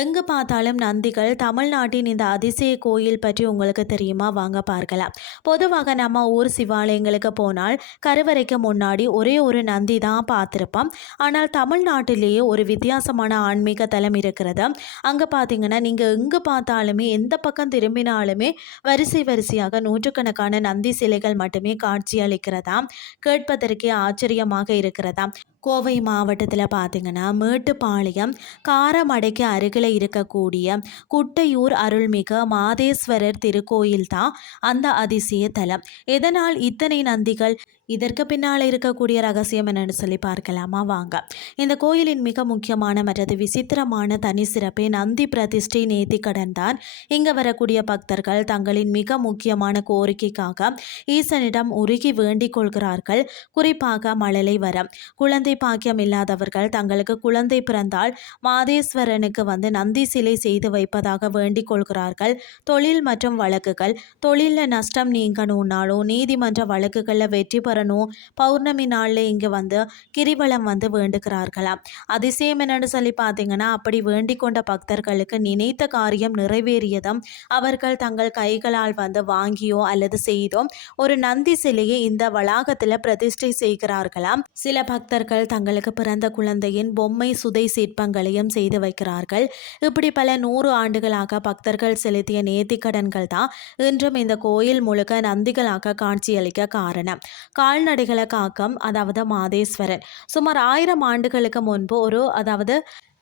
எங்கு பார்த்தாலும் நந்திகள். தமிழ்நாட்டின் இந்த அதிசய கோயில் பற்றி உங்களுக்கு தெரியுமா? வாங்க பார்க்கலாம். பொதுவாக நம்ம ஊர் சிவாலயங்களுக்கு போனால் கருவறைக்கு முன்னாடி ஒரே ஒரு நந்தி தான் பார்த்துருப்போம். ஆனால் தமிழ்நாட்டிலேயே ஒரு வித்தியாசமான ஆன்மீக தலம் இருக்கிறது. அங்கே பார்த்தீங்கன்னா நீங்கள் எங்கு பார்த்தாலுமே எந்த பக்கம் திரும்பினாலுமே வரிசை வரிசையாக நூற்றுக்கணக்கான நந்தி சிலைகள் மட்டுமே காட்சி அளிக்கிறதா. கேட்பதற்கே ஆச்சரியமாக இருக்கிறதா. கோவை மாவட்டத்தில் பார்த்தீங்கன்னா மேட்டுப்பாளையம் காரமடைக்கு அருகில் இருக்கக்கூடிய குட்டையூர் அருள்மிகு மாதேஸ்வரர் திருக்கோயில் தான் அந்த அதிசய தலம். எதனால் இத்தனை நந்திகள்? இதற்கு பின்னால் இருக்கக்கூடிய ரகசியம் என்னன்னு சொல்லி பார்க்கலாமா? வாங்க. இந்த கோயிலின் மிக முக்கியமான மற்றது விசித்திரமான தனி சிறப்பே நந்தி பிரதிஷ்டை நேர்த்திக்கடன் தான். இங்கே வரக்கூடிய பக்தர்கள் தங்களின் மிக முக்கியமான கோரிக்கைக்காக ஈசனிடம் உருகி வேண்டிக் கொள்கிறார்கள். குறிப்பாக மழலை வரம், குழந்தை பாக்கியம் இல்லாதவர்கள் தங்களுக்கு குழந்தை பிறந்தால் மாதேஸ்வரனுக்கு நந்தி சிலை செய்து வைப்பதாக வேண்டிக் கொள்கிறார்கள். தொழில் மற்றும் வழக்குகள், தொழிலில் நஷ்டம் நீங்கணும்னாலும் நீதிமன்ற வழக்குகளில் வெற்றி பெறணும், பௌர்ணமி நாளில் இங்கே கிரிவலம் வேண்டுகிறார்களாம். அதிசயம் என்னன்னு சொல்லி பார்த்தீங்கன்னா, அப்படி வேண்டிக் கொண்ட பக்தர்களுக்கு நினைத்த காரியம் நிறைவேறியதும் அவர்கள் தங்கள் கைகளால் வாங்கியோ அல்லது செய்தோ ஒரு நந்தி சிலையை இந்த வளாகத்தில் பிரதிஷ்டை செய்கிறார்களாம். சில பக்தர்கள் தங்களுக்கு பிறந்த குழந்தையின் பொம்மை சுதை சிற்பங்களையும் செய்து வைக்கிறார்கள். இப்படி பல 100 ஆண்டுகளாக பக்தர்கள் செலுத்திய நேர்த்திக்கடன்கள் தான் இன்றும் இந்த கோயில் முழுக்க நந்திகளாக காட்சியளிக்க காரணம். கால்நடைகளை காக்கம், அதாவது மாதேஸ்வரன் சுமார் 1000 ஆண்டுகளுக்கு முன்பு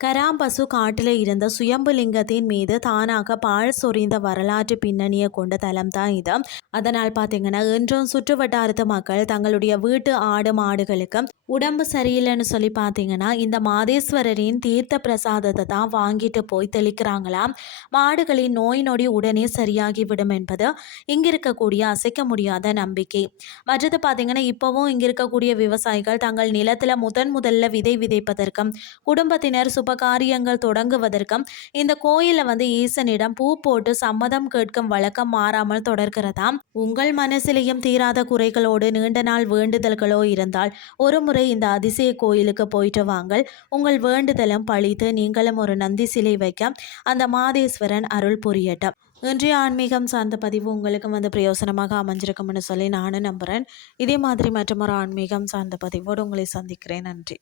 கராம்பசு காட்டில் இருந்த சுயம்புலிங்கத்தின் மீது தானாக பால் சொரிந்த வரலாற்று பின்னணியை கொண்ட தலம் தான் இது. அதனால் பார்த்தீங்கன்னா இன்றும் சுற்று வட்டாரத்து மக்கள் தங்களுடைய வீட்டு ஆடு மாடுகளுக்கு உடம்பு சரியில்லைன்னு சொல்லி பார்த்தீங்கன்னா இந்த மாதேஸ்வரரின் தீர்த்த பிரசாதத்தை தான் வாங்கிட்டு போய் தெளிக்கிறாங்களாம். மாடுகளின் நோய் நொடி உடனே சரியாகிவிடும் என்பது இங்கே இருக்கக்கூடிய அசைக்க முடியாத நம்பிக்கை. மற்றது பார்த்தீங்கன்னா இப்போவும் இங்கே இருக்கக்கூடிய விவசாயிகள் தங்கள் நிலத்தில் முதல்ல விதை விதைப்பதற்கும் குடும்பத்தினர் சுபகாரியங்கள் தொடங்குவதற்கும் இந்த கோயிலில் ஈசனிடம் பூ போட்டு சம்மதம் கேட்கும் வழக்கம் மாறாமல் தொடர்கிறதாம். உங்கள் மனசிலையும் தீராத குறைகளோடு நீண்ட நாள் வேண்டுதல்களோ இருந்தால் ஒரு முறை இந்த அதிசய கோயிலுக்கு போயிட்டு வாங்கள். உங்கள் வேண்டுதலும் பழித்து நீங்களும் ஒரு நந்தி சிலை வைக்க அந்த மாதேஸ்வரன் அருள் புரியட்டும். இன்றைய ஆன்மீகம் சார்ந்த பதிவு உங்களுக்கு பிரயோசனமாக அமைஞ்சிருக்கும்னு சொல்லி நானும் நம்புகிறேன். இதே மாதிரி மற்றொரு ஆன்மீகம் சார்ந்த பதிவோடு உங்களை சந்திக்கிறேன். நன்றி.